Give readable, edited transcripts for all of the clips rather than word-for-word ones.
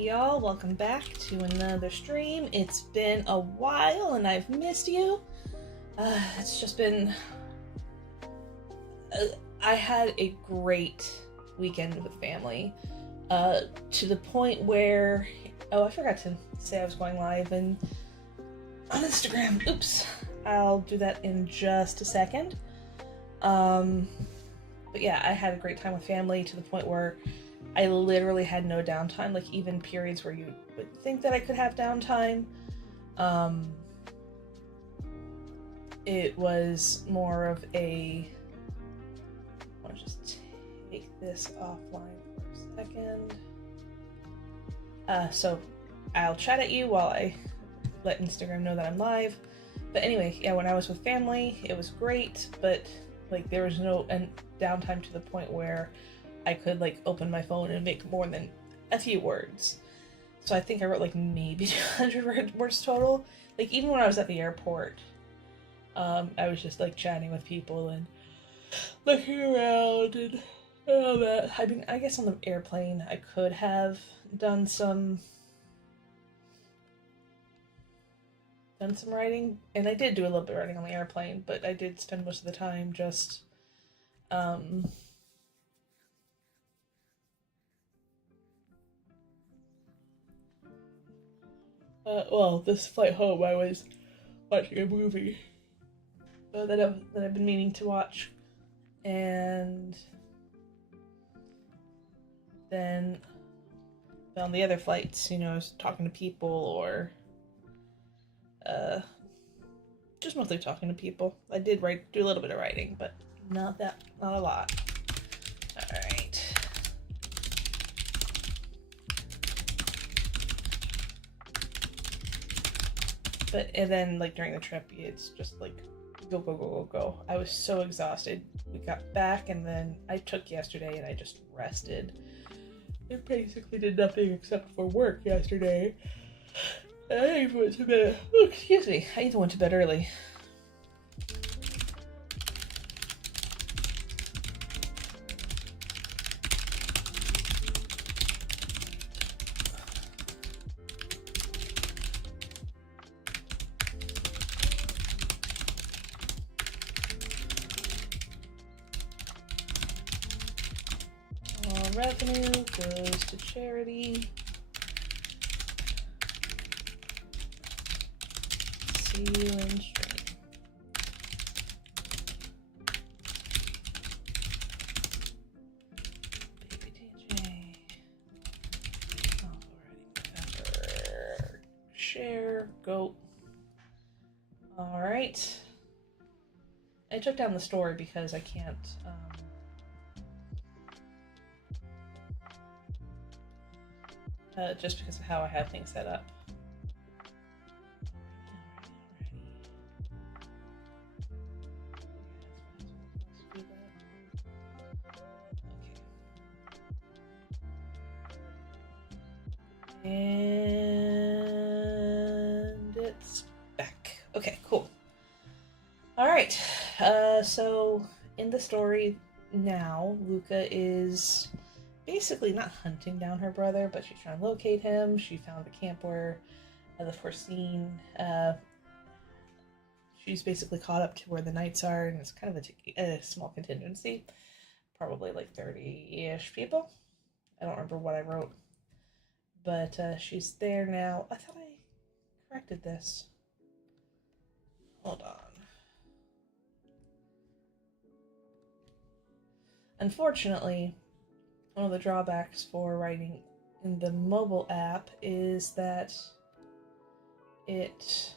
Hey y'all, welcome back to another stream. It's been a while and I've missed you. It's just been... I had a great weekend with family. To the point where... Oh, I forgot to say I was going live on Instagram. Oops. I'll do that in just a second. But yeah, I had a great time with family to the point where I literally had no downtime, like even periods where you would think that I could have downtime. It was more of a... I'll just take this offline for a second. So I'll chat at you while I let Instagram know that I'm live. But anyway, yeah, when I was with family, it was great, but like there was no downtime to the point where I could like open my phone and make more than a few words. So I think I wrote like maybe 200 words total. Like even when I was at the airport, I was just like chatting with people and looking around and all that. I mean, I guess on the airplane I could have done some writing, and I did do a little bit of writing on the airplane, but I did spend most of the time just well, this flight home I was watching a movie that I've been meaning to watch, and then on the other flights, you know, I was talking to people or just mostly talking to people. I did do a little bit of writing, but not a lot. All right. But, and then, like, during the trip, it's just, like, go, go, go, go, go. I was so exhausted. We got back, and then I took yesterday, and I just rested. I basically did nothing except for work yesterday. I even went to bed. Oh, excuse me. I even went to bed early. All revenue goes to charity. See you in stream. Baby DJ. Alrighty. Share. Go. Alright. I took down the story because I can't just because of how I have things set up. And it's back. Okay, cool. Alright, so in the story now, Luca is basically not hunting down her brother, but she's trying to locate him. She found a camp where the Foreseen, she's basically caught up to where the knights are, and it's kind of a small contingency, probably like 30-ish people. I don't remember what I wrote. But she's there now. I thought I corrected this. Hold on. Unfortunately, one of the drawbacks for writing in the mobile app is that it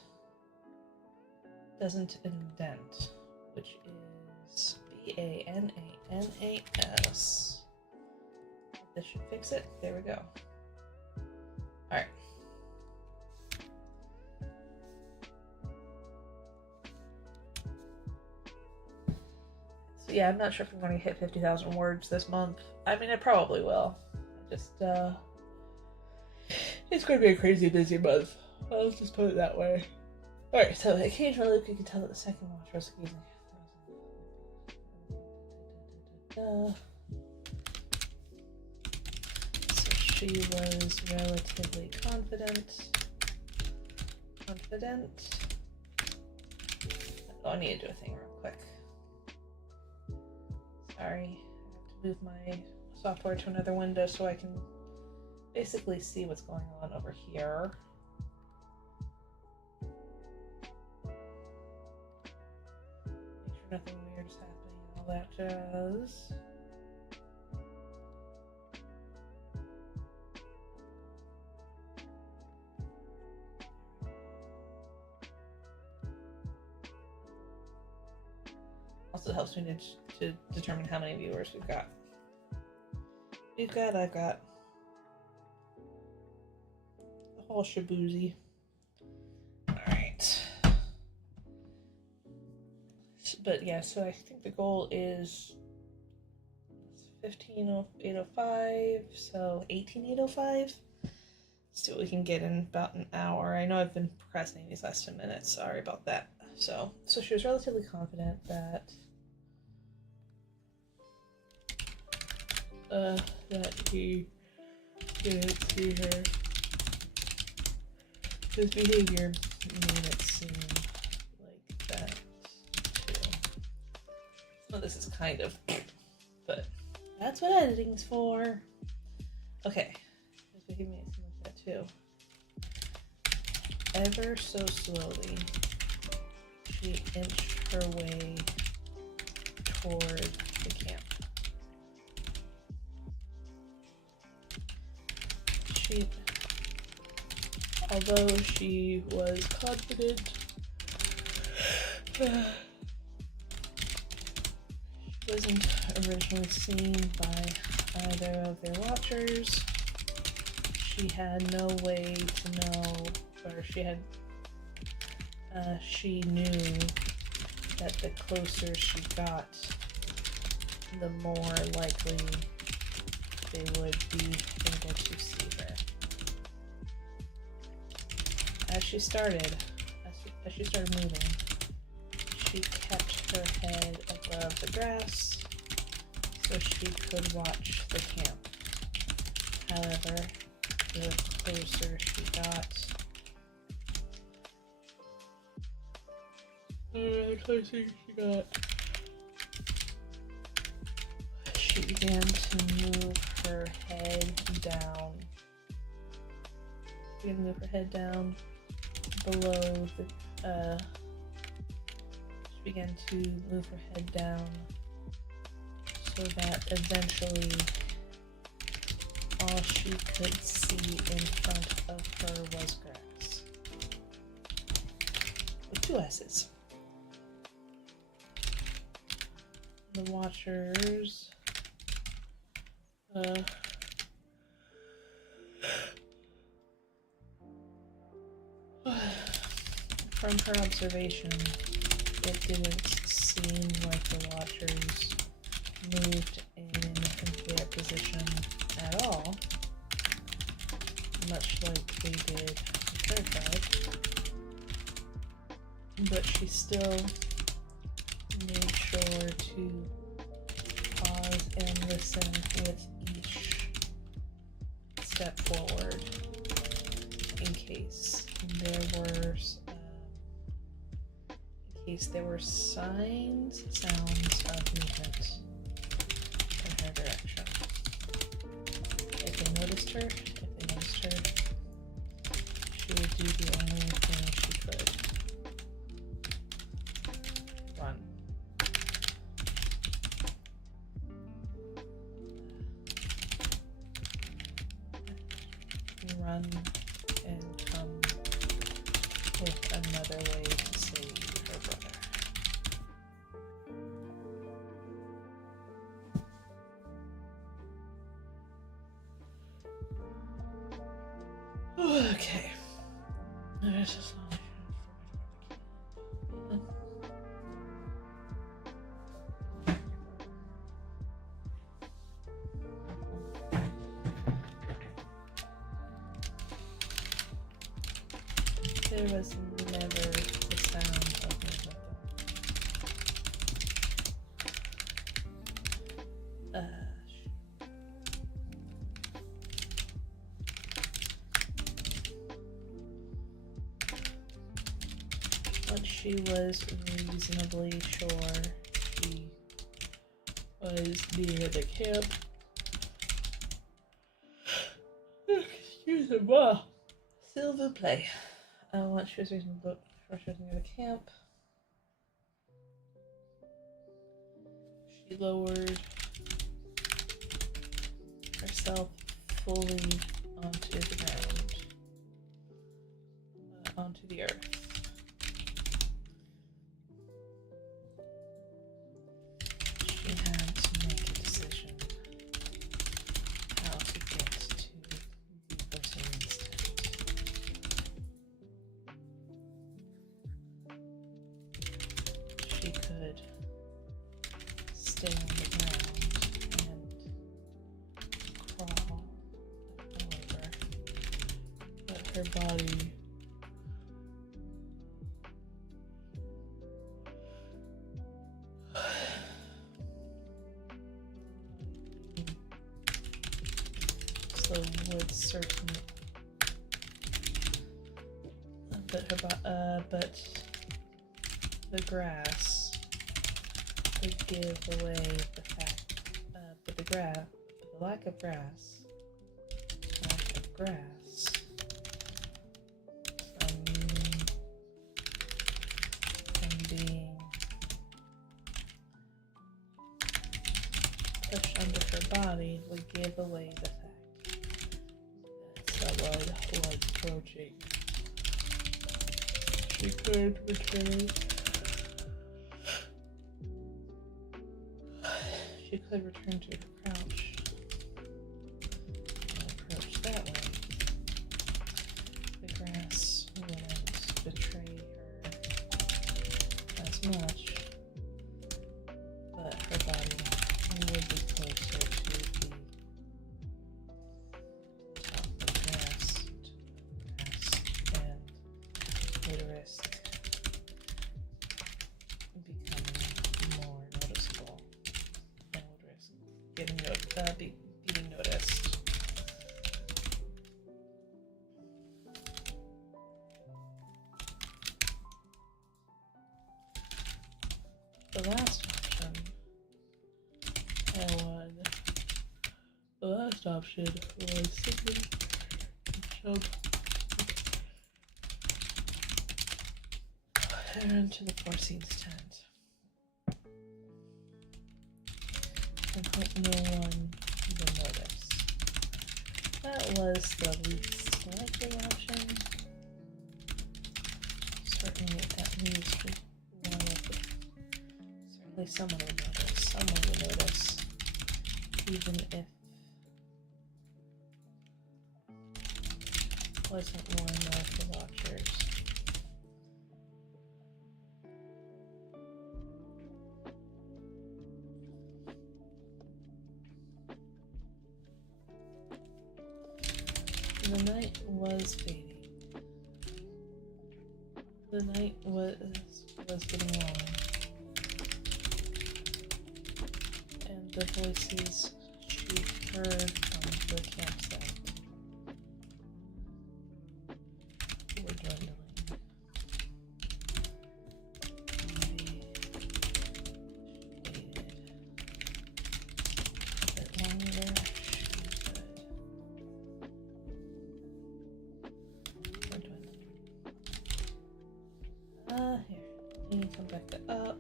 doesn't indent, which is BANANAS. This should fix it. There we go. Alright. So yeah, I'm not sure if I'm going to hit 50,000 words this month. I mean, I probably will. Just, it's going to be a crazy busy month. I'll just put it that way. Alright, so occasionally you can tell that the second watch was So she was relatively confident. Oh, I need to do a thing real quick. Sorry, I have to move my software to another window so I can basically see what's going on over here. Make sure nothing weird is happening and all that jazz. Also helps me to determine how many viewers we've got. I've got the whole shaboozy. Alright. But yeah, so I think the goal is 15:08:05, so 18:08:05. Let's see what we can get in about an hour. I know I've been procrastinating these last 10 minutes. Sorry about that. So she was relatively confident that he didn't see her. His behavior made it seem like that too. Well, this is kind of, but that's what editing's for. Okay, his behavior made it seem like that too. Ever so slowly, she inched her way toward the camp. Although she was confident, she wasn't originally seen by either of their watchers. She had no way to know, or she knew that the closer she got, the more likely they would be able to see her. As she started moving, she kept her head above the grass so she could watch the camp. However, the closer she got, she began to move her head down. She began to move her head down below the, she began to move her head down so that eventually all she could see in front of her was grass. With two S's. The watchers from her observation, it didn't seem like the watchers moved in their position at all, much like they did with her tribe. But she still made sure to pause and listen with each step forward in case there were sounds of movement in her direction. If they noticed her, she would do the only thing she could. Run. Run and come with another way to save her brother. Okay. There was never the sound of movement. Once she was reasonably sure she was near the camp, excuse me, wow. S'il vous plaît. Once she was reasonably sure she was near the camp, she lowered herself fully onto the ground, onto the earth. She had to make a decision how to get to the Foreseen tent. She could stay on the ground and crawl over, but her body would certainly, but the grass would give away the fact, but the lack of grass, from being pushed under her body would give away the fact someone was approaching. She could return. She could return to her crouch and approach that way. The grass wouldn't betray her as much, but her body would be closer to the would risk becoming more noticeable and would risk being noticed. The last option was simply to jump into the Foreseen's tent and hope no one will notice. That was the least likely option. Certainly, at least one of them. Certainly, someone would notice. Someone would notice, even if it wasn't one of the watchers. The night was fading. The night was getting long, and the voices she heard from the campsite were dwindling. She waited a bit longer. Here, you need to come back up.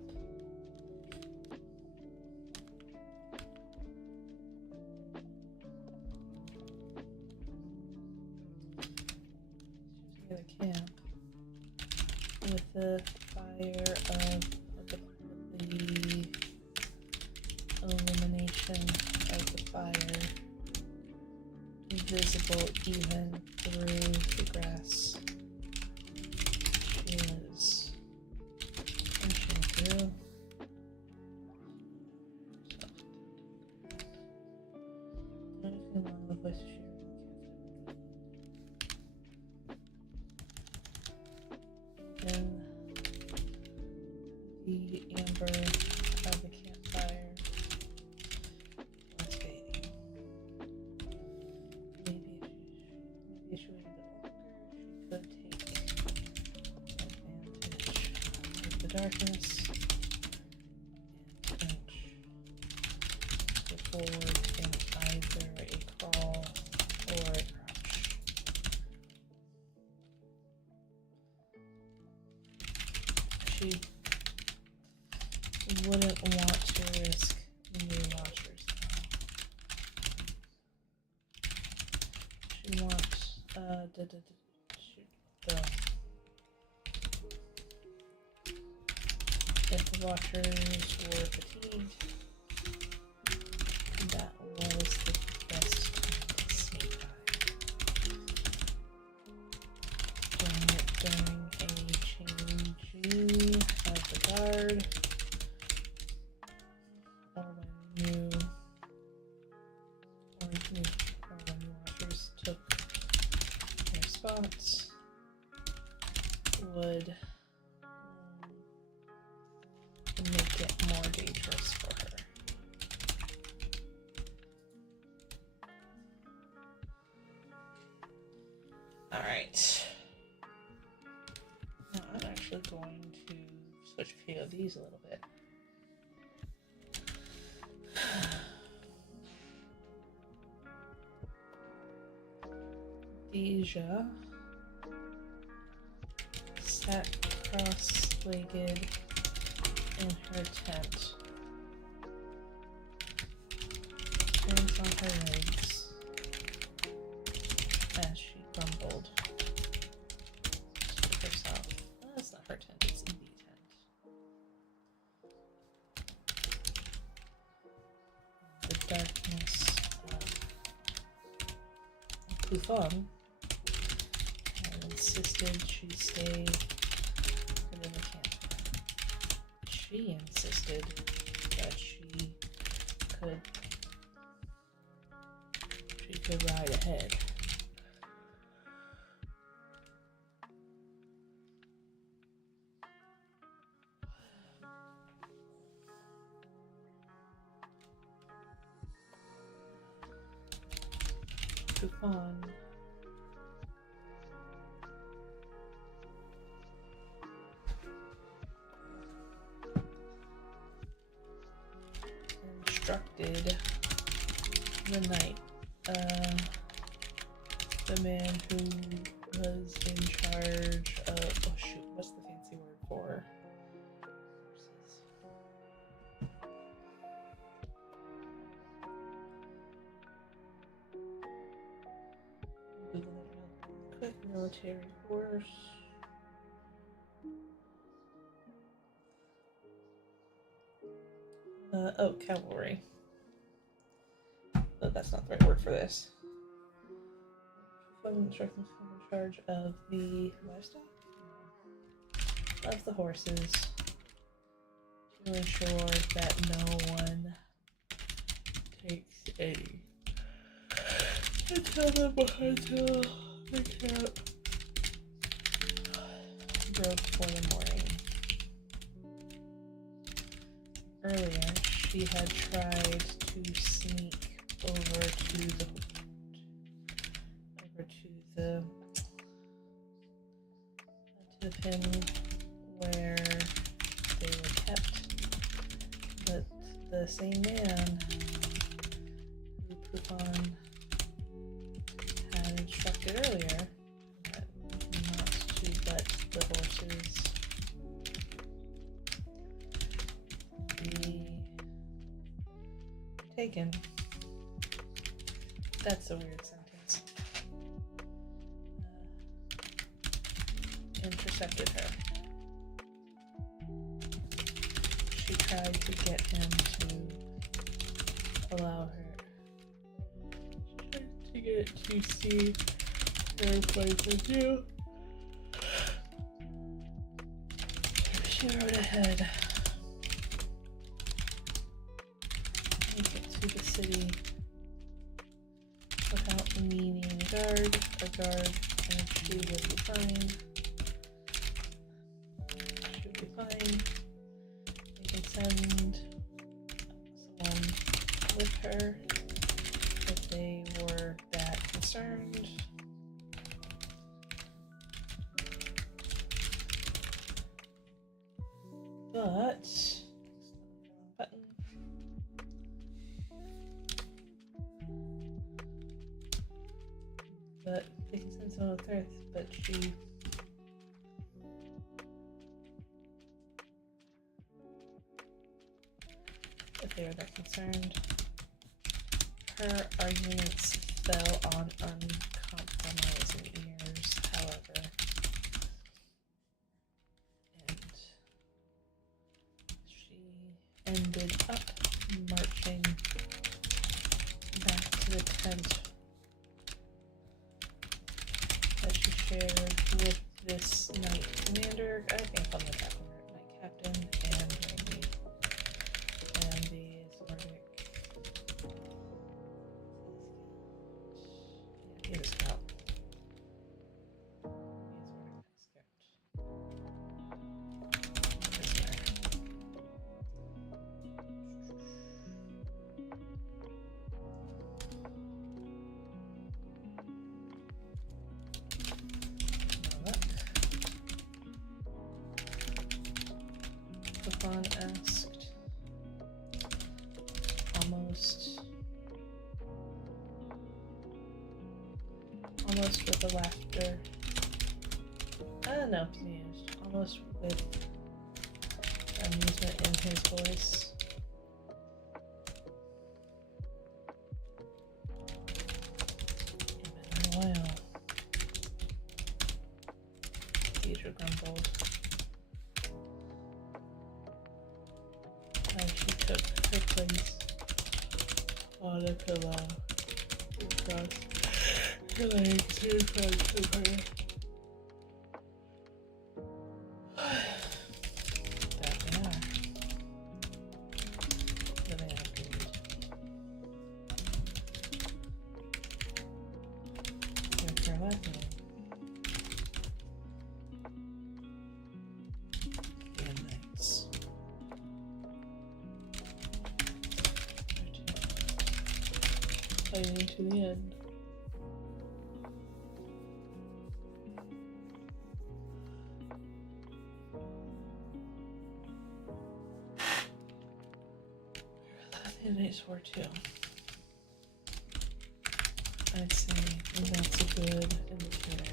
She's near the camp with the fire of the illumination of the fire visible even through the grass. She was pushing through. Noticing along the voice she heard. And the amber of the campfire was fading. Maybe if she waited a bit longer, she could take advantage. darkness and inch the forward in either a crawl or a crouch. She wouldn't want to risk new watchers now. She wants if the watchers were fatigued, that was the best time to sneak dive. During a changing of the guard, or when new watchers took their spots, would make it more dangerous for her. Alright. Now I'm actually going to switch POVs a little bit. Deja sat cross-legged in her tent, hands on her legs, as she grumbled to herself. Oh, that's not her tent, it's the tent. The darkness of Kufang had insisted she stay within the camp. She insisted that she could ride ahead. Tufan instructed the knight, the man who was in charge of, oh shoot, what's the fancy word for horses? Quick military force. Cavalry. But that's not the right word for this. Instructions in charge of the livestock? Of the horses. To ensure that no one takes any. Until the camp broke for the morning. Earlier, she had tried to sneak over to the pin where they were kept, but the same man who Pufan had instructed earlier not to let the horses be taken. That's a weird sentence. Intercepted her. She tried to get him to allow her. She tried to get to see her place with you. She rode ahead. Make it to the city without needing a guard, and she would be fine. Fine. You can send someone with her if they were that concerned. But button. But they can send someone with Earth, but she if they were that concerned. Her arguments fell on uncompromising ears, however, and she ended up marching back to the tent that she shared with this knight commander. I think I'm the knight captain and the Nordic. Yeah, he was a scout. Stefan asked, almost with a laughter. No, amused. Almost with amusement in his voice. It's been a while. Deidre grumbled. As she took her place on a pillow across her legs in front of her. That they are. Living out good. With her laughing. And nights. Fighting to the end. Midnight's War 2. I'd say that's a good indicator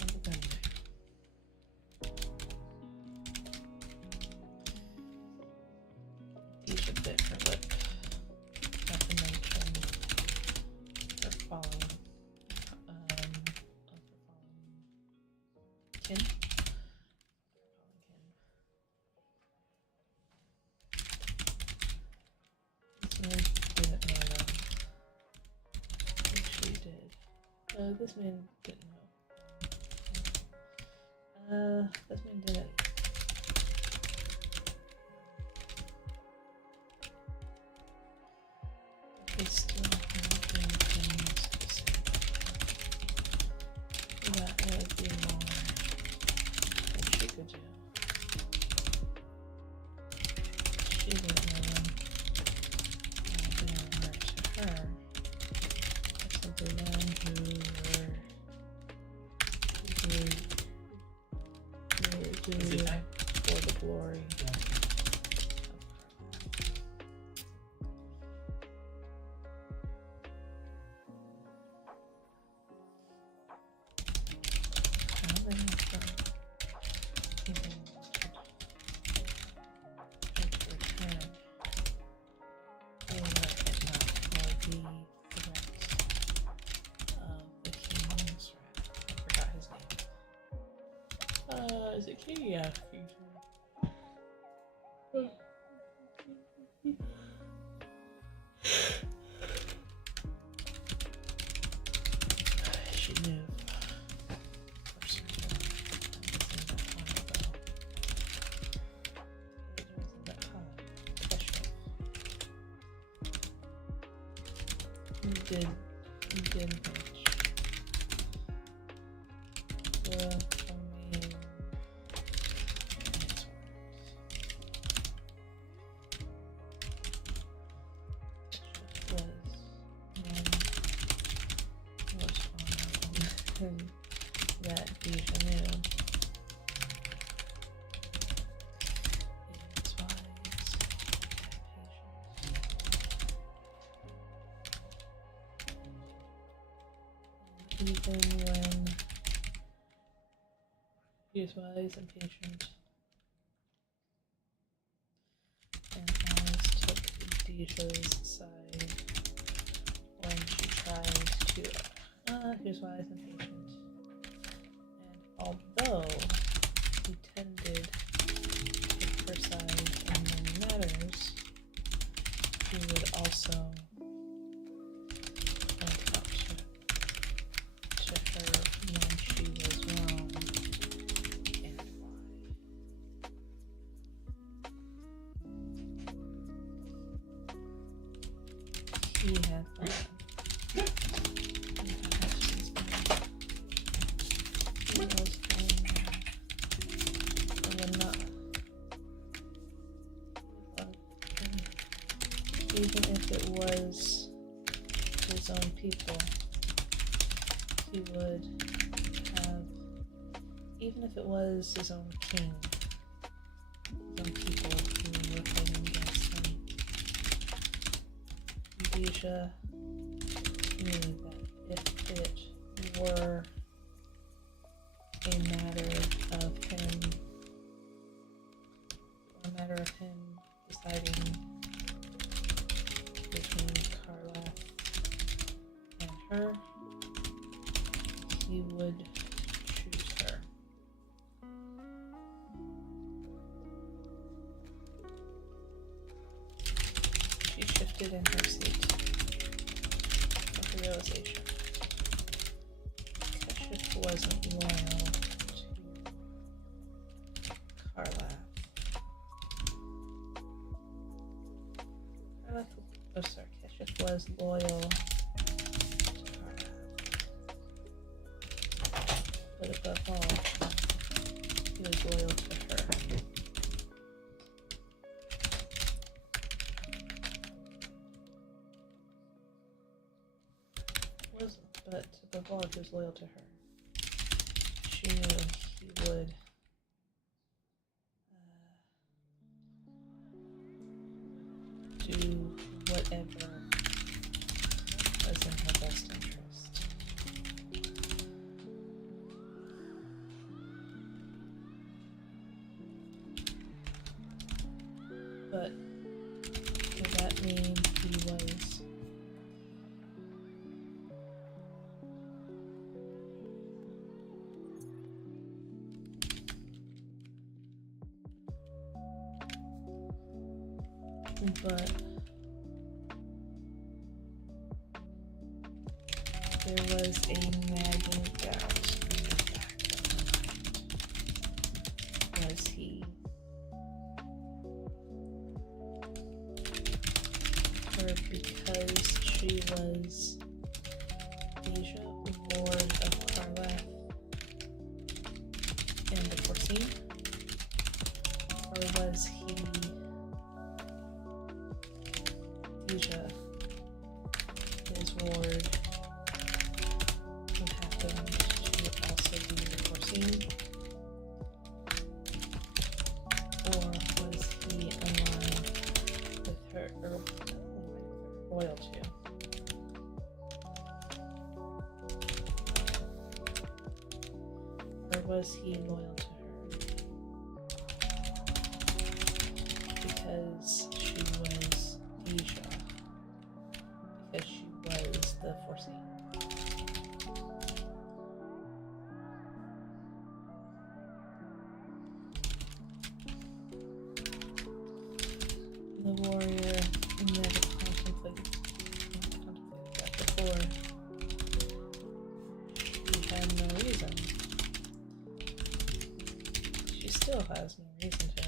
of the gun. Each a bit her lip, not to mention her falling, kin. This man didn't know. This man didn't. He's still making things to say. That would be more than she could do. She didn't know them. They were to her. Simply men who were doing it for the glory of Carla. How they have done even to return, or it not for the threat of the king's wrath. I forgot his name. Is it King? Yeah, King's wrath. She knew. Of course, it wasn't that high. He did much. Well, I mean, was honorable that Deja knew. even when he was wise and patient, and always took Deja's side when she tried to. He was wise and patient, and although he tended to take her side in many matters, he would also point out to her when she was wrong and why. He had fun. He was fun. And when not, even if it was his own people, he would have, even if it was his own king, his own people who were fighting against him, Deja knew that if it were a matter of him deciding between Carla and her, he would choose her. She shifted in her seat with the realization Keshish wasn't loyal to Carla. Keshish was loyal to Carla. But above all, he was loyal to her. But above all, he was loyal to her. She knew he would do whatever was in her best interest. But did that mean he was but there was a nagging doubt in the back of her mind. Was he or because she was Deja, Lord of Karlath and the Foreseen? Or was he Deja, his ward, who happened to also be the Foreseen? Or was he aligned with her, or loyal to? Or was he loyal to her? Because she was Deja. Because she was the Foreseen. The warrior never contemplated that before. She had no reason. She still has no reason to.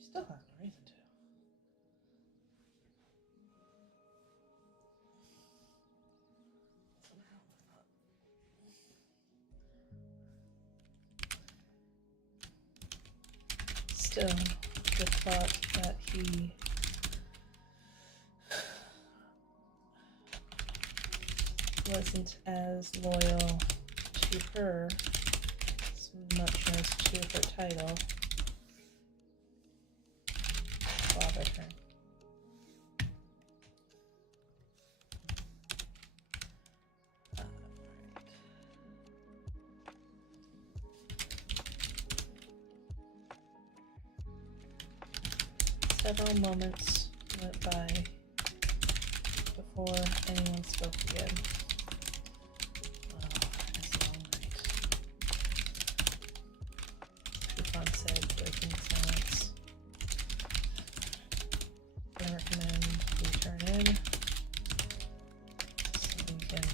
Still has no reason to. Still, the thought that he wasn't as loyal to her as much as to her title. Bothered her. Several moments went by before anyone spoke again. Oh, that's a long night. Tufan said, breaking the silence. I recommend we turn in so we can...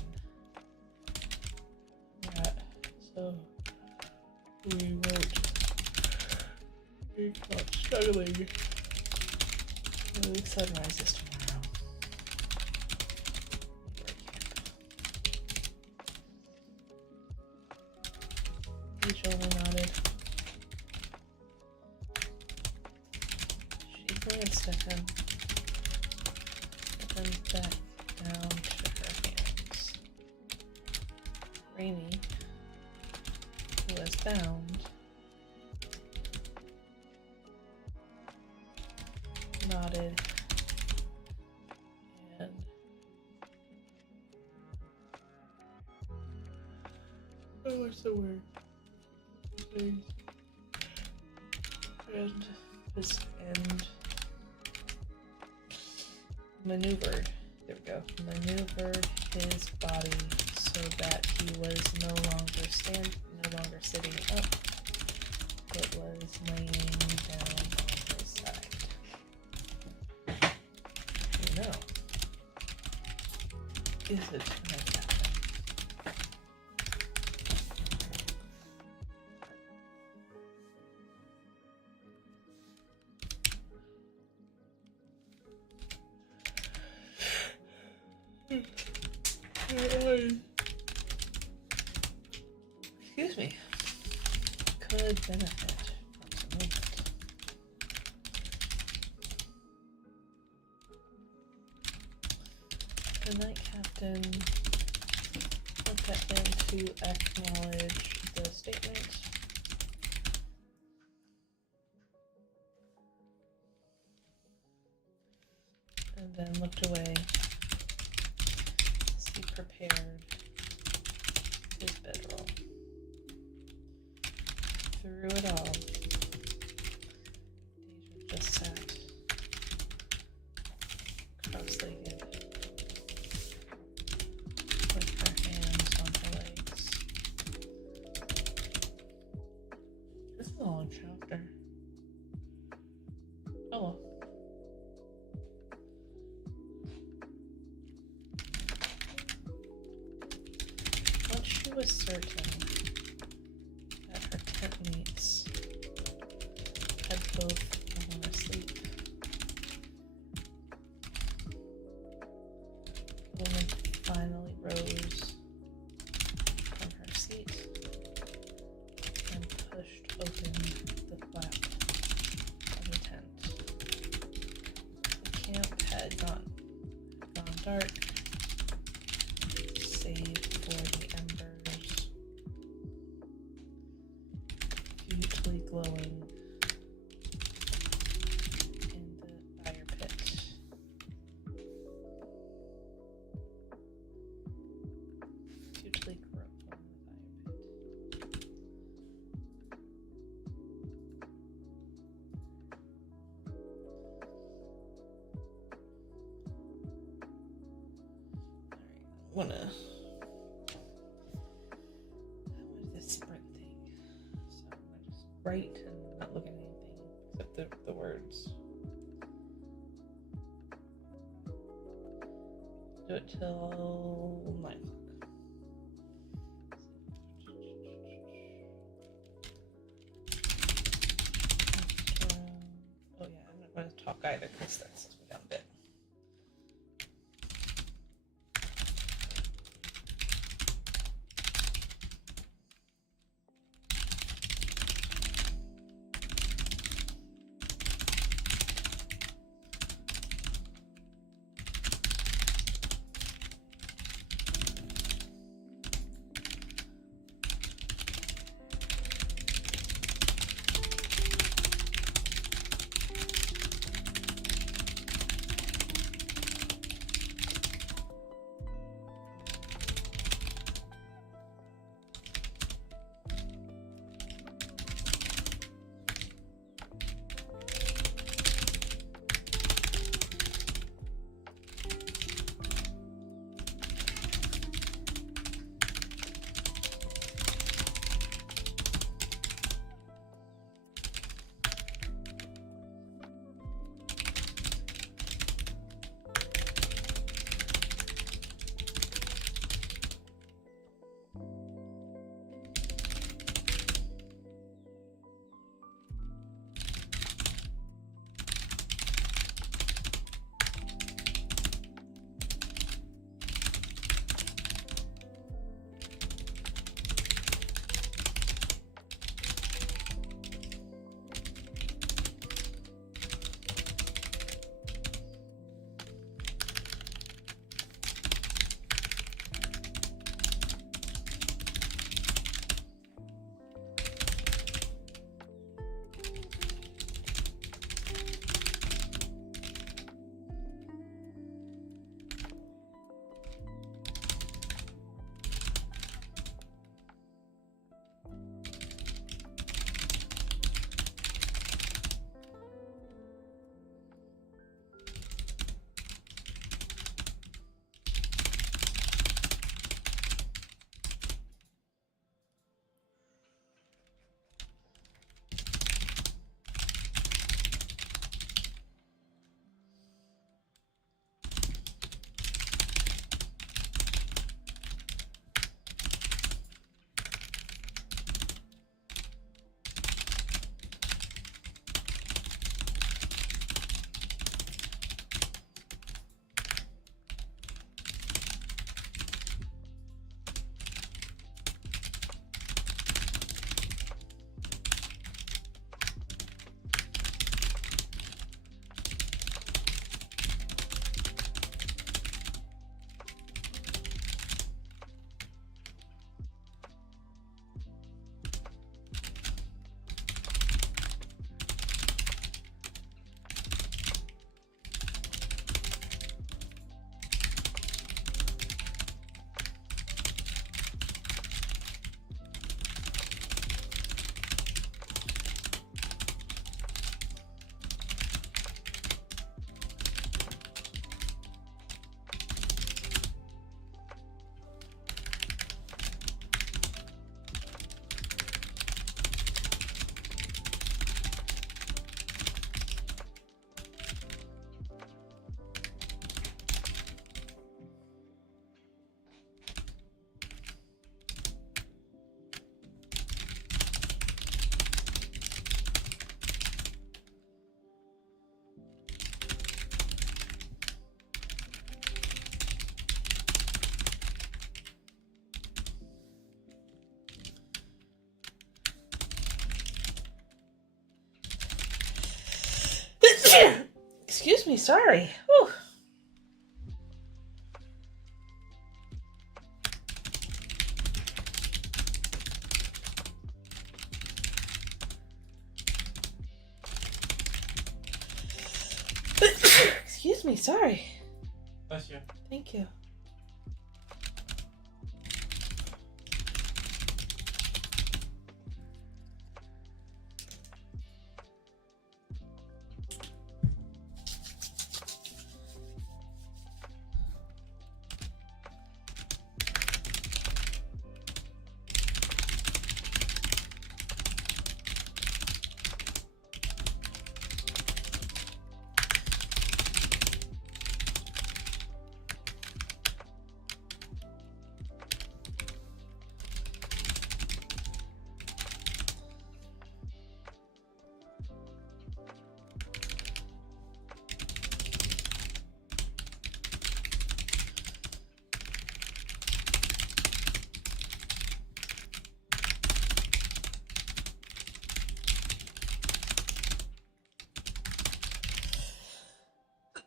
Yeah, so we won't be caught struggling. Early sunrise is tomorrow. Peach only nodded. She glanced at him, then back down to her hands. Rainy, who was bound, nodded and what's the word? And maneuvered. There we go. Maneuvered his body so that he was no longer sitting up, but was laying down on his side. No. Is it tonight, Captain? Excuse me. Could benefit from some movement. The night captain looked at him to acknowledge the statement. And then looked away as he prepared his bedroll. Through it all, Deja just sat cross-legged with her hands on her legs. This is a long chapter. Oh well. Once she was certain that her tent mates had both fallen asleep, the woman finally rose from her seat and pushed open the flap of the tent. The camp had not gone dark, save for the embers hugely glowing in the fire pit. Hugely glowing in the fire pit. Alright, I wanted this sprint thing. So I'm gonna just write and not look at anything except the words. Do it till 9 o'clock. Oh yeah, I'm not going to talk either because that's a dumb bit. me, sorry. Whew. Excuse me, sorry. Bless you. Thank you.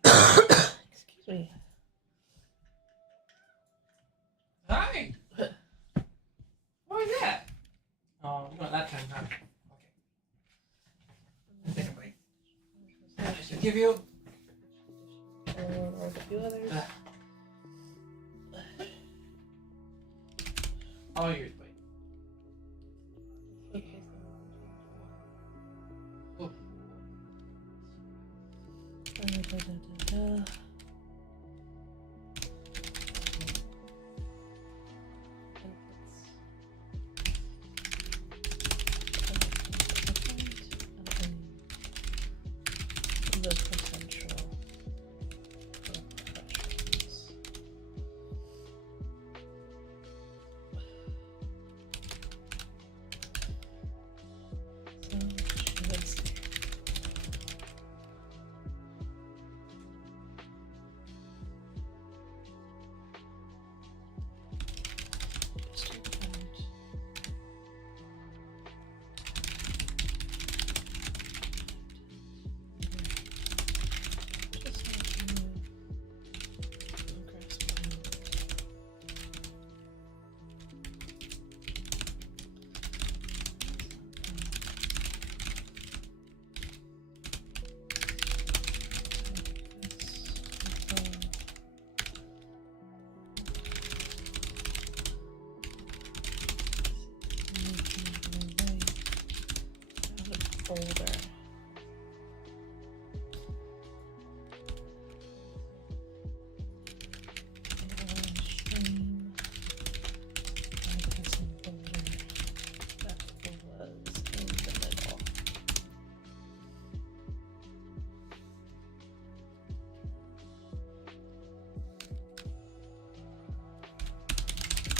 Excuse me. Hi. What was that? Oh, you want that kind, huh? Okay. Take a break. I should give you. Or a few others. All yours, buddy. Okay. Oh. The potential for questions. So she would say, just folder. Stream. Podcasting folder. That was in the middle.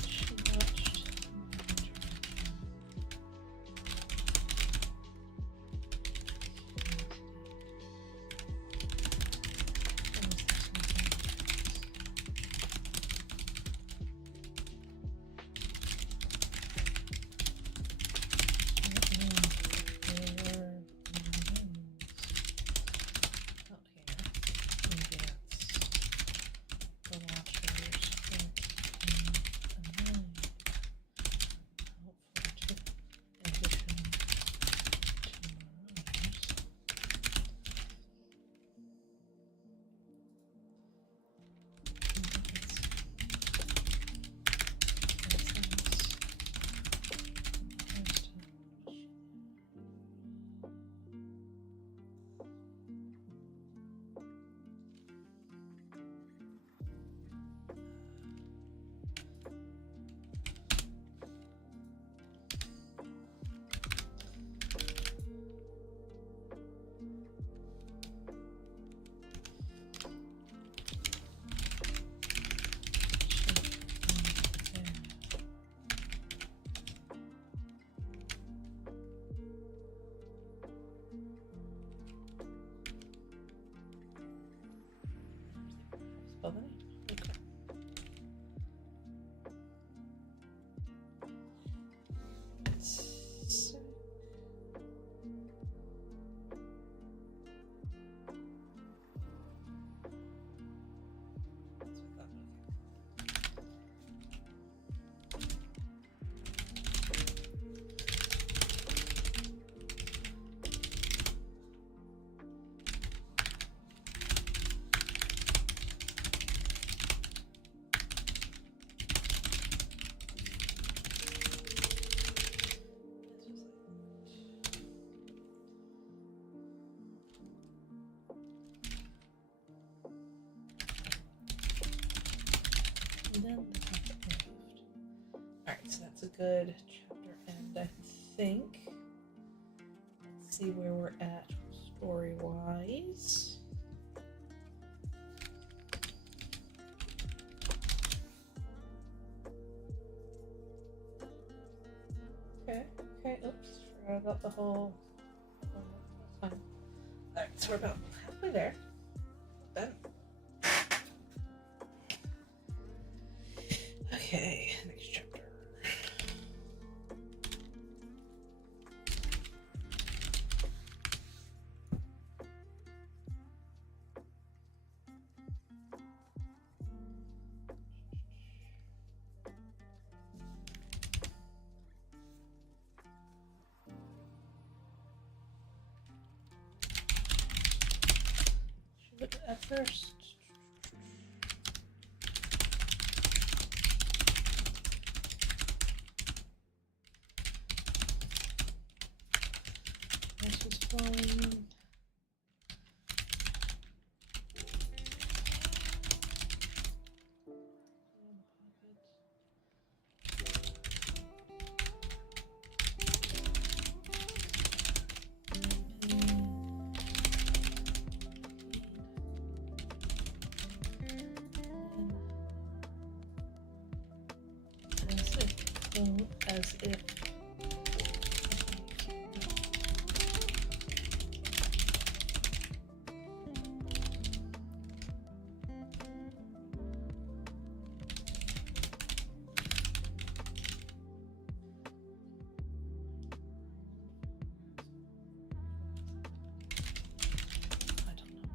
She watched. that's a good chapter end, I think. Let's see where we're at story-wise. Okay, oops, forgot about the whole... That's fine. Alright, so we're about halfway there. Done. Okay, next chapter. Should at first. This was fine. As if I don't know.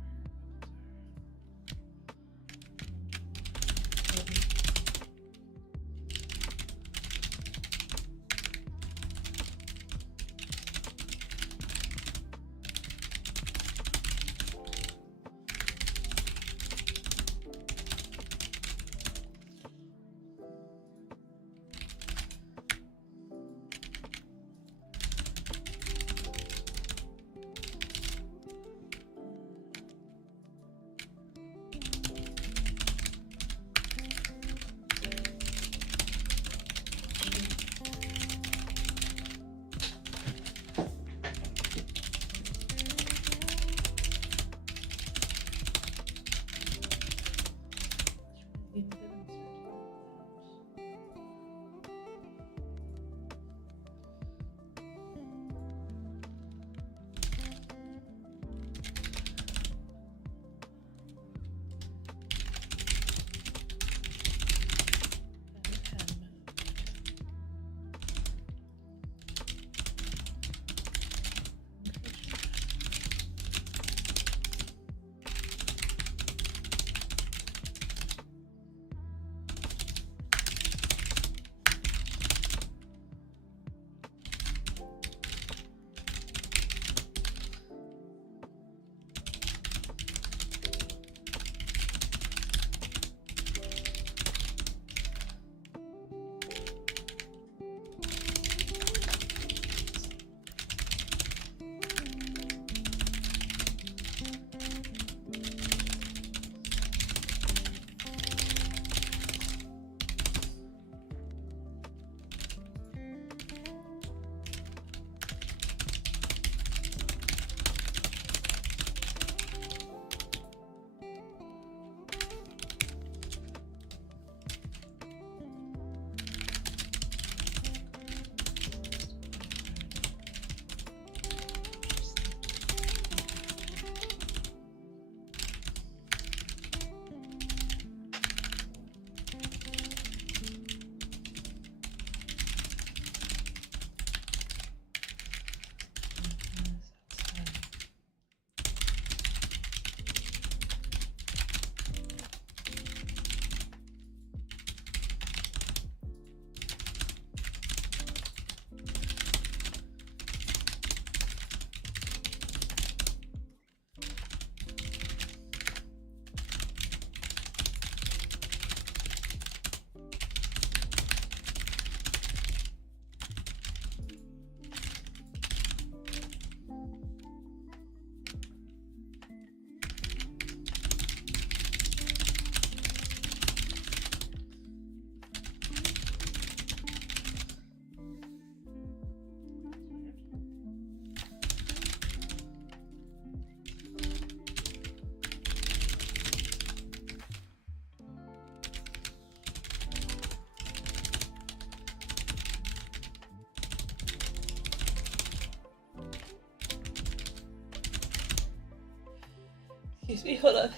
me, hold on.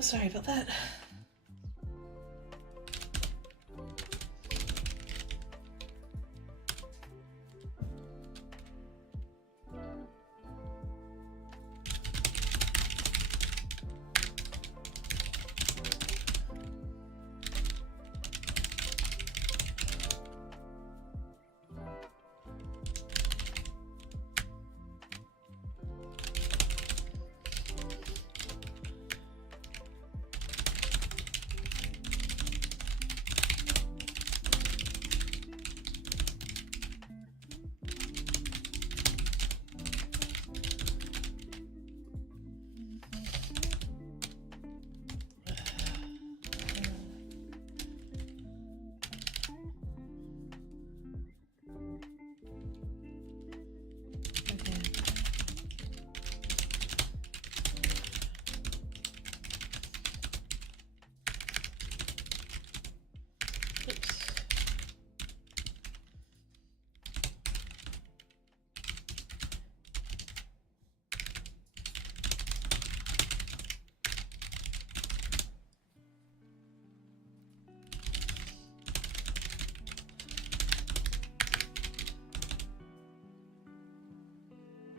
Sorry about that.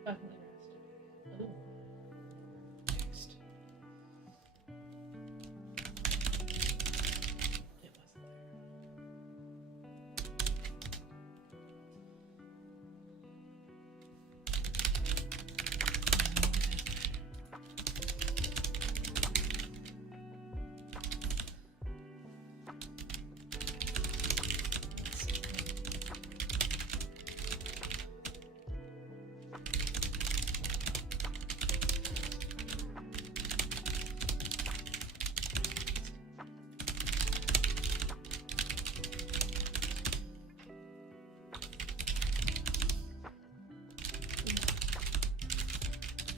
Finally rested. Ooh. Next. It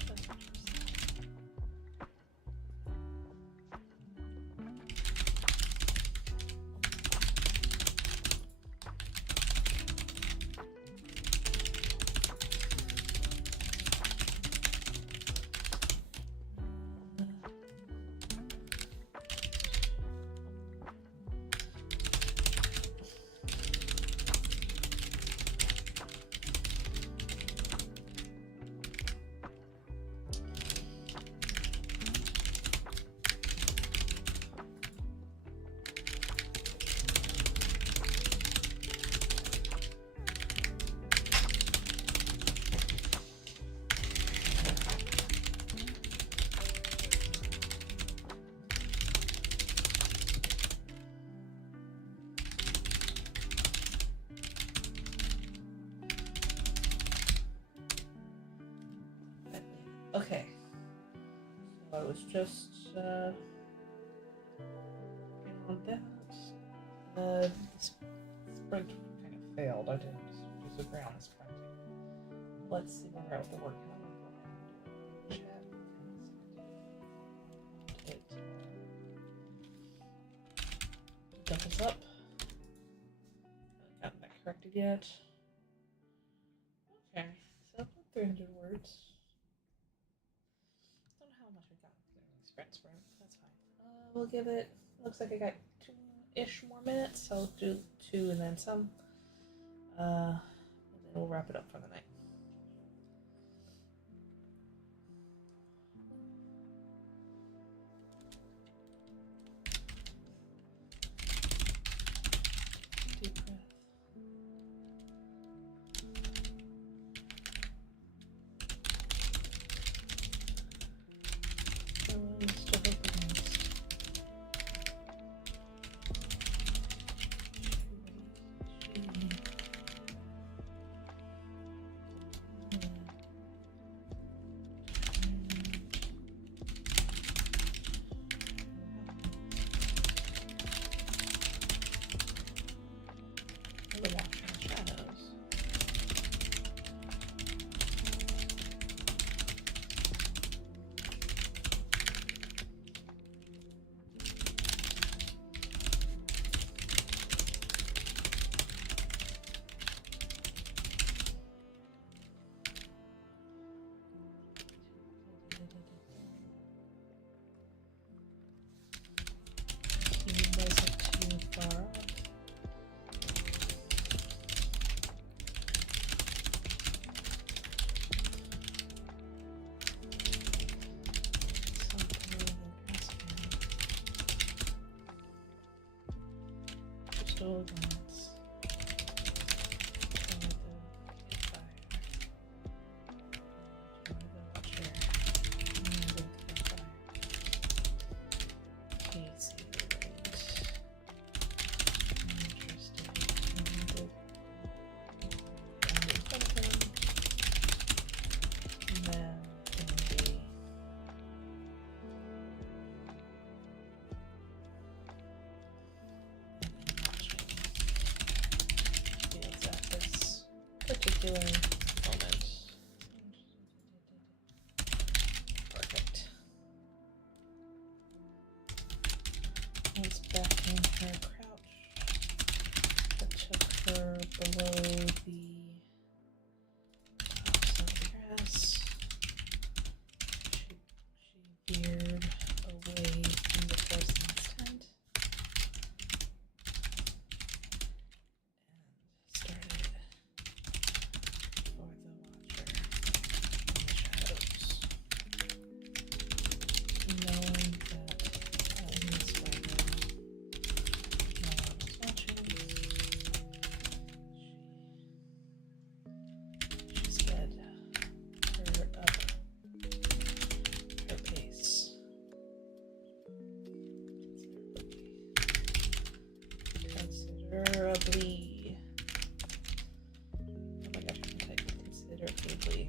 wasn't okay. So I was just getting on that. This sprint kind of failed. I didn't use the ground as practice. Let's see where we're at with the work. Chat. It doubles up. Haven't gotten that corrected yet. Okay, so 300 words. Don't know how much we got in sprint. That's fine. We'll give it. Looks like I got 2-ish more minutes. So I'll do 2 and then some. And then we'll wrap it up for the night. Deep breath. stole a glance toward the fire, toward the watcher, and into the fire. He seemed interested in the ground in front of him, and then in the feels at this particular moment. Perfect. Once back in her crouch, that took her below the tops of the grass. She veered away from the Foreseen's tent and started for the watcher in the shadows, knowing that at least right now no one was watching. She sped her up her pace considerably. Oh my gosh, I can type considerably.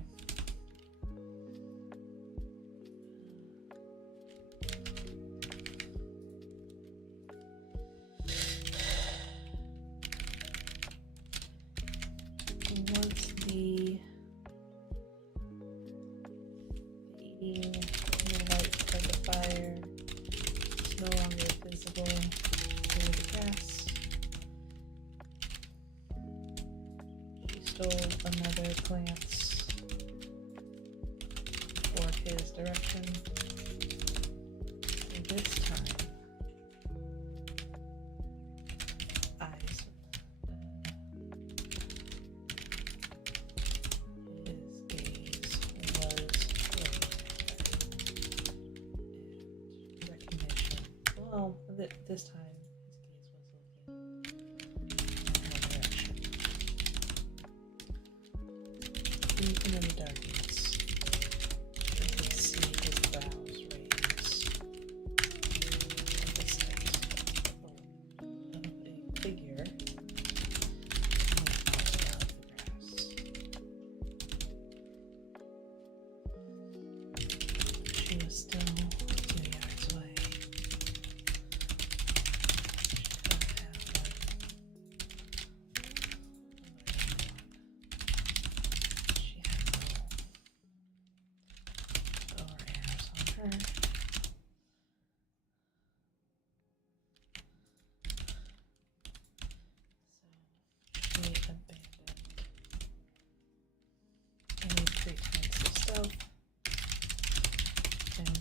Once the fading light of the fire is no longer visible through the grass, she stole another glance toward his direction. And this time, eyes. His gaze was raised and recognition. Well, this time his gaze was looking in her direction. Even in the darkness, she could see his brows raise at the sight of a figure moving out of the grass. She was still 2 yards away. She had no bow or arrows on her. So she abandoned any pretense of stealth and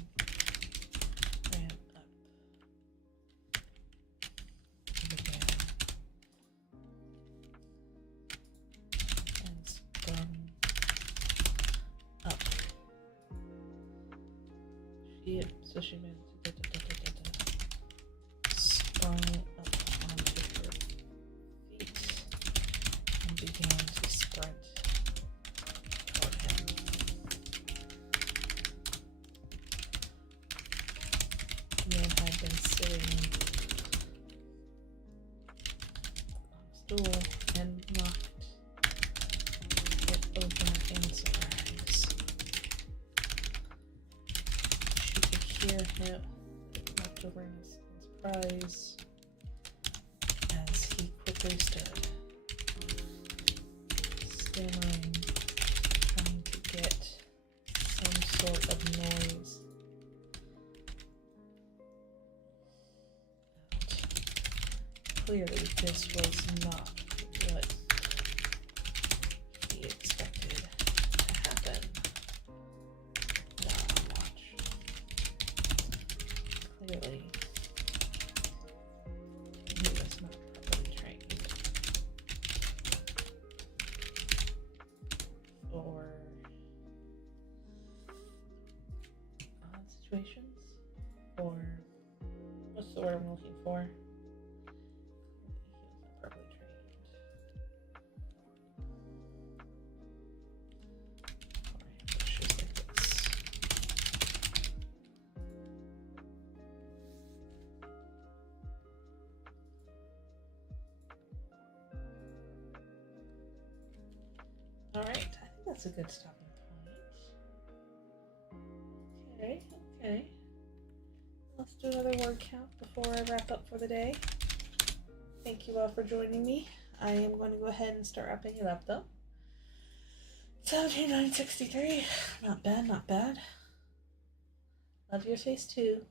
ran up and began and sprung up. She managed to sprung up onto her feet and began to sprint toward him. The man had been sitting on a stool and knocked it over in surprise. She could hear him knocked over in surprise as he quickly stood, stammering, trying to get some sort of noise out. Clearly, this was not what he expected to happen while on watch. Clearly, he was not properly trained for odd situations, or what's the word I'm looking for? He was Alright, I think that's a good stopping point. Okay. Let's do another word count before I wrap up for the day. Thank you all for joining me. I am going to go ahead and start wrapping it up though. 17,963. Not bad, not bad. Love Your Face too.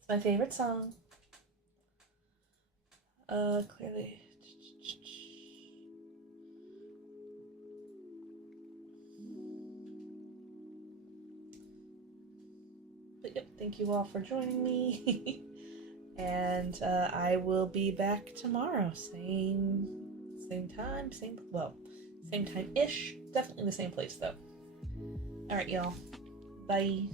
It's my favorite song. Clearly. But yep, thank you all for joining me. And I will be back tomorrow. Same time, same time-ish. Definitely the same place though. Alright, y'all. Bye.